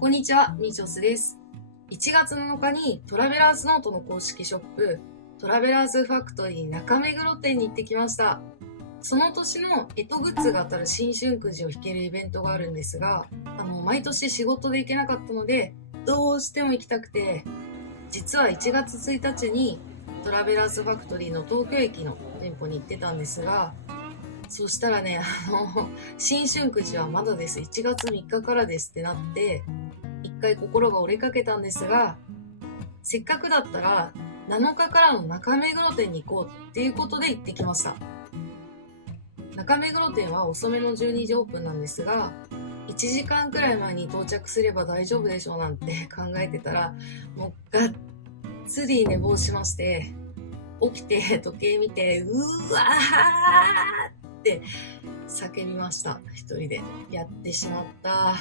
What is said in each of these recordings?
こんにちは、みちょすです。1月7日にトラベラーズノートの公式ショップ、トラベラーズファクトリー中目黒店に行ってきました。その年の干支グッズが当たる新春くじを引けるイベントがあるんですが、毎年仕事で行けなかったので、どうしても行きたくて、実は1月1日にトラベラーズファクトリーの東京駅の店舗に行ってたんですが、そしたらね、新春くじはまだです。1月3日からですってなって、一回心が折れかけたんですが、せっかくだったら7日からの中目黒店に行こうっていうことで行ってきました。中目黒店は遅めの12時オープンなんですが、1時間くらい前に到着すれば大丈夫でしょうなんて考えてたら、もうがっつり寝坊しまして、起きて時計見て、うわーって叫びました。一人で。やってしまった。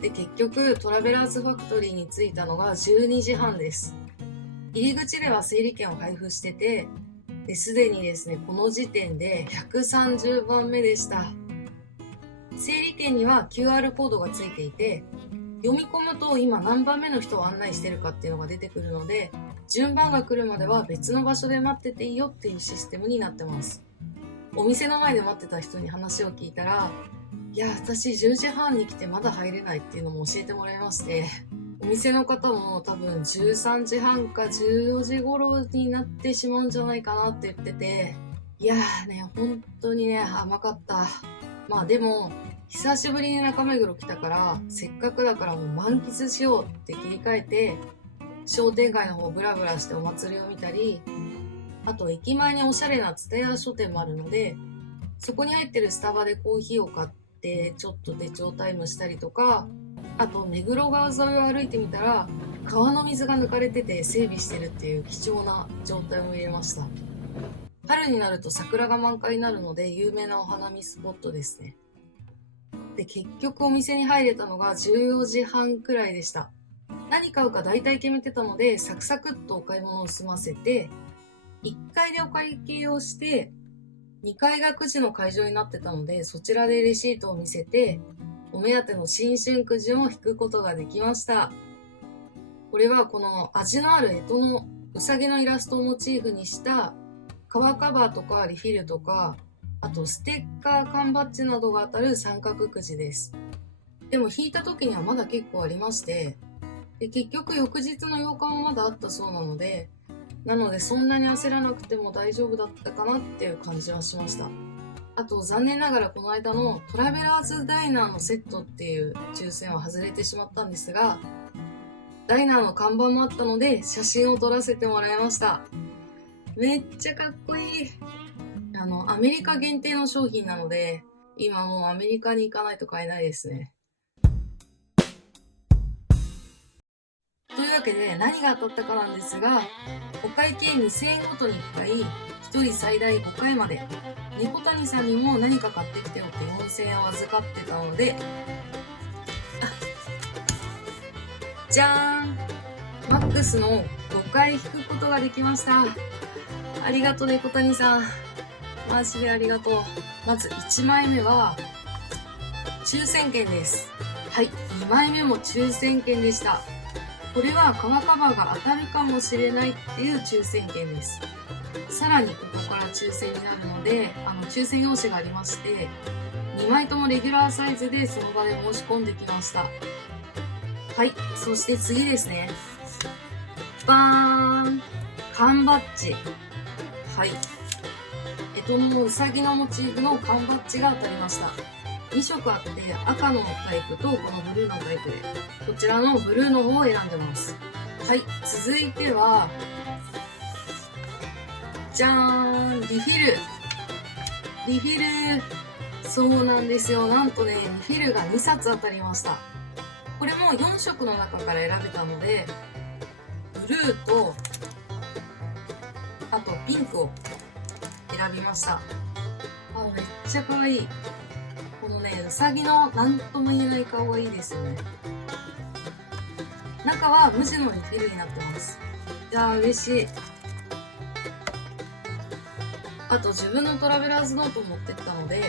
で、結局トラベラーズファクトリーに着いたのが12時半です。入り口では整理券を配布してて、すでにですね、この時点で130番目でした。整理券には QR コードがついていて、読み込むと今何番目の人を案内してるかっていうのが出てくるので、順番が来るまでは別の場所で待ってていいよっていうシステムになってます。お店の前で待ってた人に話を聞いたら、いや、私10時半に来てまだ入れないっていうのも教えてもらいまして、お店の方も多分13時半か14時頃になってしまうんじゃないかなって言ってて、いやーね、本当にね、甘かった。まあでも、久しぶりに中目黒来たから、せっかくだからもう満喫しようって切り替えて、商店街の方ブラブラしてお祭りを見たり、あと駅前におしゃれな蔦屋書店もあるので、そこに入ってるスタバでコーヒーを買って、ちょっと手帳タイムしたりとか、あと目黒川沿いを歩いてみたら、川の水が抜かれてて整備してるっていう貴重な状態も見れました。春になると桜が満開になるので有名なお花見スポットですね。で、結局お店に入れたのが14時半くらいでした。何買うか大体決めてたので、サクサクっとお買い物を済ませて、1階でお会計をして、2階がくじの会場になってたので、そちらでレシートを見せて、お目当ての新春くじを引くことができました。これはこの味のある干支のうさぎのイラストをモチーフにした革カバーとかリフィルとか、あとステッカー、缶バッジなどが当たる三角くじです。でも引いた時にはまだ結構ありまして、で結局翌日の8日もまだあったそうなので、そんなに焦らなくても大丈夫だったかなっていう感じはしました。あと残念ながらこの間のトラベラーズダイナーのセットっていう抽選は外れてしまったんですが、ダイナーの看板もあったので写真を撮らせてもらいました。めっちゃかっこいい。アメリカ限定の商品なので、今もうアメリカに行かないと買えないですね。というわけで何が当たったかなんですが、お会計2000円ごとに1回、1人最大5回まで、猫谷さんにも何か買ってきてよって4000円を預かってたので、じゃーん、マックスの5回引くことができました。ありがとう猫谷さん、マジでありがとう。まず1枚目は抽選券です。はい、2枚目も抽選券でした。これは革カバーが当たるかもしれないっていう抽選券です。さらにここから抽選になるので、抽選用紙がありまして、2枚ともレギュラーサイズでその場で申し込んできました。はい、そして次ですね。バーン、缶バッジ。はい、干支のうさぎのモチーフの缶バッジが当たりました。2色あって、赤のタイプとこのブルーのタイプで、こちらのブルーの方を選んでます。はい、続いては、じゃーん、リフィル。リフィル、そうなんですよ。なんとね、リフィルが2冊当たりました。これも4色の中から選べたので、ブルーと、あとピンクを選びました。めっちゃ可愛い。このね、うさぎのなんとも言えない顔がいいですよね。中は無地のリフィルになってます。いやー嬉しい。あと自分のトラベラーズノートを持ってったので、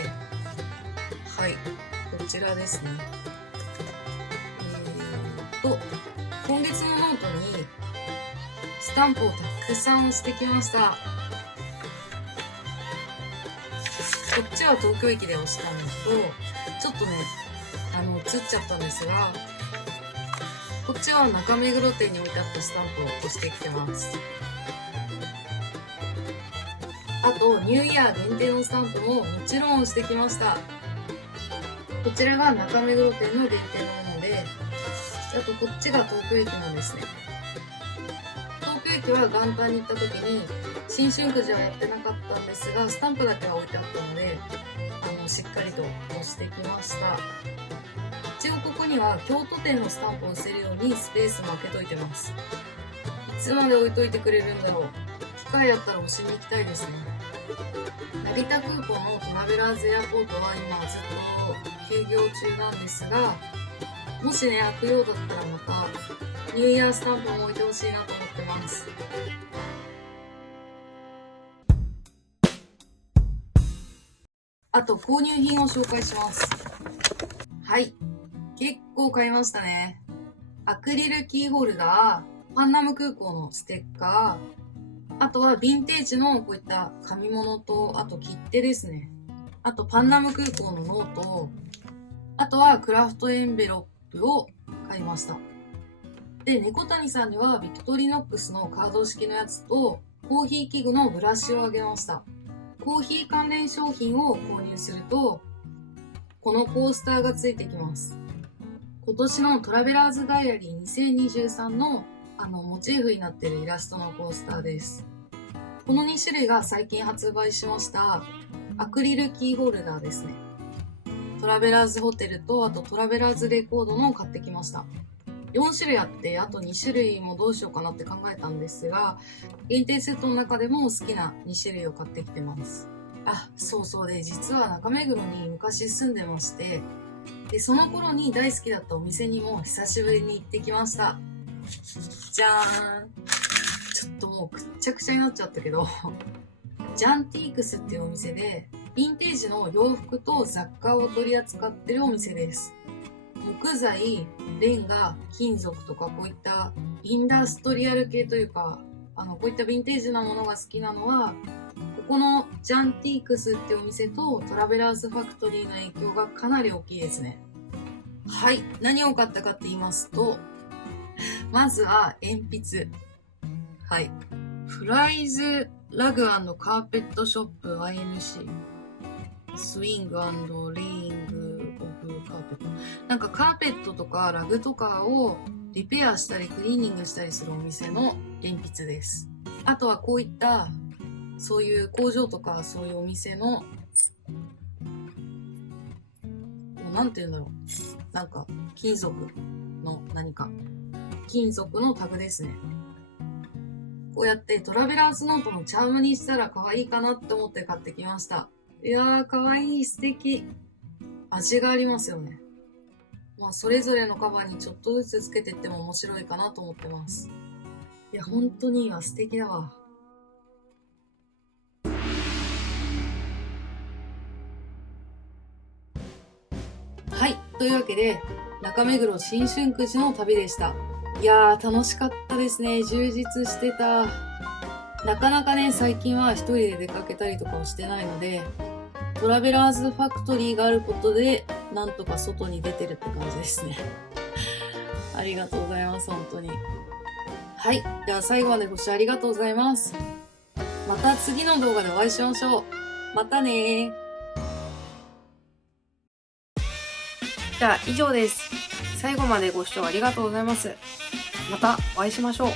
はい、こちらですね。と、今月のノートにスタンプをたくさん押してきました。こっちは東京駅で押したんですけど、ちょっとね、映っちゃったんですが、こっちは中目黒店に置いてあったスタンプを押してきてます。あと、ニューイヤー限定のスタンプももちろん押してきました。こちらが中目黒店の限定のもので、あとこっちが東京駅なんですね。東京駅は元旦に行った時に、新春くじはやってなかったんですが、スタンプだけは置いてあったので、しっかりと押してきました。一応ここには京都店のスタンプを押せるようにスペースも空けといてます。いつまで置いといてくれるんだろう。機会あったら押しに行きたいですね。成田空港のトラベラーズエアポートは今ずっと休業中なんですが、もしね、開くようだったらまたニューイヤースタンプも置いてほしいなと思ってます。あと購入品を紹介します。はい。結構買いましたね。アクリルキーホルダー、パンナム空港のステッカー、あとはヴィンテージのこういった紙物と、あと切手ですね。あとパンナム空港のノート、あとはクラフトエンベロップを買いました。で、猫谷さんにはビクトリノックスのカード式のやつと、コーヒー器具のブラシをあげました。コーヒー関連商品を購入すると、このコースターがついてきます。今年のトラベラーズダイアリー2023のモチーフになっているイラストのコースターです。この2種類が最近発売しましたアクリルキーホルダーですね。トラベラーズホテルと、あとトラベラーズレコードも買ってきました。4種類あって、あと2種類もどうしようかなって考えたんですが、限定セットの中でも好きな2種類を買ってきてます。あ、そうそうで、実は中目黒に昔住んでまして、で、その頃に大好きだったお店にも久しぶりに行ってきました。じゃーん。ちょっともうくっちゃくちゃになっちゃったけど、ジャンティークスっていうお店で、ヴィンテージの洋服と雑貨を取り扱ってるお店です。木材、レンガ、金属とかこういったインダストリアル系というか、こういったヴィンテージなものが好きなのは、ここのジャンティークスっていうお店とトラベラーズファクトリーの影響がかなり大きいですね。はい。何を買ったかって言いますと、まずは鉛筆。はい。フライズ・ラグ&カーペットショップ INC。スイング&レイング・オブ・カーペット。なんかカーペットとかラグとかをリペアしたりクリーニングしたりするお店の鉛筆です。あとはこういったそういう工場とかそういうお店のなんていうんだろう。なんか金属の何か。金属のタグですね。こうやってトラベラーズノートのチャームにしたら可愛いかなって思って買ってきました。いやー可愛い、素敵。味がありますよね。まあそれぞれのカバーにちょっとずつつけてっても面白いかなと思ってます。いや本当に今素敵だわ。はい。というわけで、中目黒新春くじの旅でした。いやー、楽しかったですね。充実してた。なかなかね、最近は一人で出かけたりとかをしてないので、トラベラーズファクトリーがあることで、なんとか外に出てるって感じですね。ありがとうございます、本当に。はい。では最後までご視聴ありがとうございます。また次の動画でお会いしましょう。またねー。じゃあ以上です。最後までご視聴ありがとうございます。またお会いしましょう。